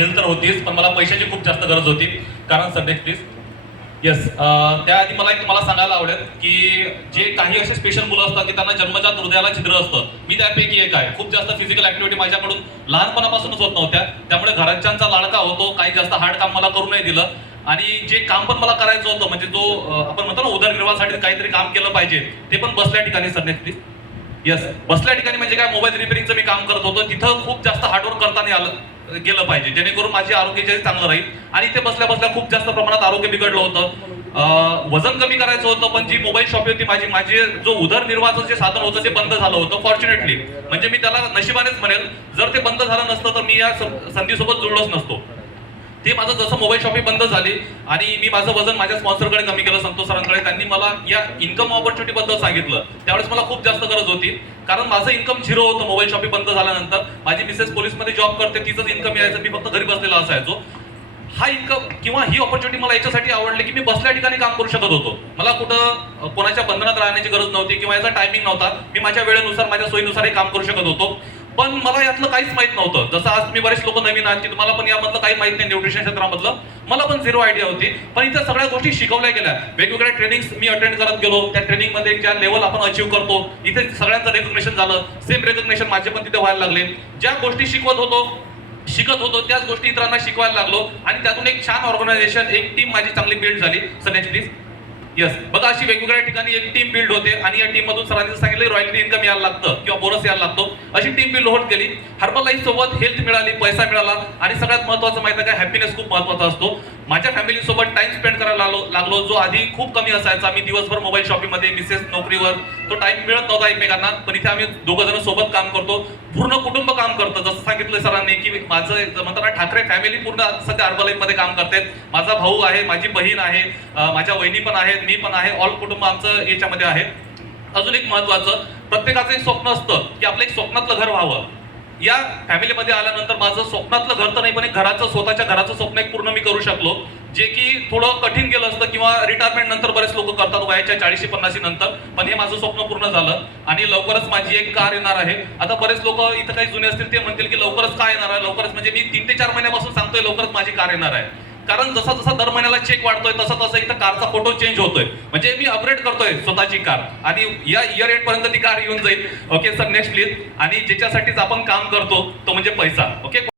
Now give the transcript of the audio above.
Health तर होतीच, पण मला पैशाची खूप जास्त गरज होती. कारण सर नेक्स्ट प्लीज. येस, त्याआधी मला एक तुम्हाला सांगायला आवडेल की जे काही असे स्पेशल मुलं असतात की त्यांना जन्मजात हृदयाला छिद्र असतं, मी त्यापैकी एक आहे. खूप जास्त फिजिकल ऍक्टिव्हिटी माझ्याकडून लहानपणापासूनच होत नव्हत्या, त्यामुळे घरच्यांचा लाडका होतो. काही जास्त हार्ड काम मला करू नाही दिलं आणि जे काम पण मला करायचं होतं, म्हणजे जो आपण म्हणतो ना उदरनिर्वाहासाठी काहीतरी काम केलं पाहिजे, ते पण बसल्या ठिकाणी. Sir next please. येस, बसल्या ठिकाणी म्हणजे काय, मोबाईल रिपेअरिंगचं मी काम करत होतो. तिथं खूप जास्त हार्डवर्क करता नाही आलं गेलं पाहिजे, जेणेकरून माझे आरोग्य जे चांगलं राहील. आणि ते बसल्या बसल्या खूप जास्त प्रमाणात आरोग्य बिघडलं होतं. वजन कमी करायचं होतं, पण जी मोबाईल शॉप होती माझे जो उदरनिर्वाहाचं जे साधन होतं ते बंद झालं होतं फॉर्च्युनेटली. म्हणजे मी त्याला नशिबानेच म्हणेल, जर ते बंद झालं नसतं तर मी या संधीसोबत जुळलोच नसतो. ते माझं जसं मोबाईल शॉपिंग बंद झाली आणि मी माझं वजन माझ्या स्पॉन्सरकडे कमी केलं, संतोष सरांकडे. त्यांनी मला या इन्कम ऑपॉर्च्युनिटी बद्दल सांगितलं. त्यावेळेस मला खूप जास्त गरज होती, कारण माझं इन्कम झिरो होतं मोबाईल शॉपिंग बंद झाल्यानंतर. माझी मिसेस पोलीसमध्ये जॉब करते, तिचंच इन्कम यायचं, मी फक्त घरी बसलेला असायचो. हा इन्कम किंवा ही ऑपॉर्च्युनिटी मला याच्यासाठी आवडली की मी बसल्या ठिकाणी काम करू शकत होतो. मला कुठं कोणाच्या बंधनात राहण्याची गरज नव्हती किंवा याचा टायमिंग नव्हता. मी माझ्या वेळेनुसार माझ्या सोयीनुसारही काम करू शकत होतो. पण मला यातलं काहीच माहित नव्हतं. जसं आज तुम्ही बरेच लोक नवीन आहात की तुम्हाला पण यामधलं काही माहित नाही, न्यूट्रिशन क्षेत्रामधलं. मला पण झिरो आयडिया होती. पण इथे सगळ्या गोष्टी शिकवल्या गेल्या. वेगवेगळ्या ट्रेनिंग्स मी अटेंड करत गेलो. त्या ट्रेनिंग मध्ये ज्या लेवल आपण अचीव करतो, इथे सगळ्यांचं रेकग्नेशन झालं. सेम रेकग्नेशन माझे पण तिथे व्हायला लागले. ज्या गोष्टी शिकत होतो त्याच गोष्टी इतरांना शिकवायला लागलो आणि त्यातून एक छान ऑर्गनायझेशन, एक टीम माझी चांगली बिल्ड झाली. Sir next please. येस, बघा अशी वेगवेगळ्या ठिकाणी एक टीम बिल्ड होते आणि या टीम मधून सरांनी सांगितलं रॉयल्टी इन्कम यायला लागतं किंवा बोनस यायला लागतो. अशी टीम बिल्ड होत गेली. हर्बल लाईफ सोबत हेल्थ मिळाली, पैसा मिळाला आणि सगळ्यात महत्त्वाचं माहिती आहे का, हॅपीनेस खूप महत्त्वाचा असतो. माझ्या फॅमिली सोबत टाइम स्पेंड करायला लागलो, जो आधी खूप कमी असायचा. मी दिवसभर मोबाईल शॉपिंग मध्ये, मिसेस नोकरीवर, तो टाइम मिळत नव्हता एकमेकांना. पण इथे आम्ही दोघं जण सोबत काम करतो, पूर्ण कुटुंब काम करतं. जसं सांगितलं सरांनी की माझं म्हणतात ना ठाकरे फॅमिली पूर्ण सध्या हर्बल लाईफ मध्ये काम करते. माझा भाऊ आहे, माझी बहीण आहे, माझ्या वहिनी पण आहेत, मी पण आहे, ऑल कुटुंब आमचं याच्यामध्ये आहे. अजून एक महत्वाचं, प्रत्येकाचं एक स्वप्न असतं की आपलं एक स्वप्नातलं घर व्हावं. या फॅमिलीमध्ये आल्यानंतर माझं स्वप्नातलं घर तर नाही, पण एक स्वतःच्या घराचं स्वप्न एक पूर्ण मी करू शकलो. जे की थोडं कठीण गेलं असतं किंवा रिटायरमेंट नंतर बरेच लोक करतात वयाच्या 40-50 नंतर, पण हे माझं स्वप्न पूर्ण झालं. आणि लवकरच माझी एक कार येणार आहे. आता बरेच लोक इथं काही जुने असतील ते म्हणतील की लवकरच काय येणार आहे, लवकरच म्हणजे मी 3 ते 4 महिन्यापासून सांगतोय लवकरच माझी कार येणार आहे. कारण जसा जसा दर महिन्याला चेक वाढतोय तसा तसा इथं कारचा फोटो चेंज होतोय. म्हणजे मी अपग्रेड करतोय स्वतःची कार आणि या इयर एंड पर्यंत ती कार येऊन जाईल. Okay sir next please. आणि ज्याच्यासाठीच आपण काम करतो तो म्हणजे पैसा. ओके.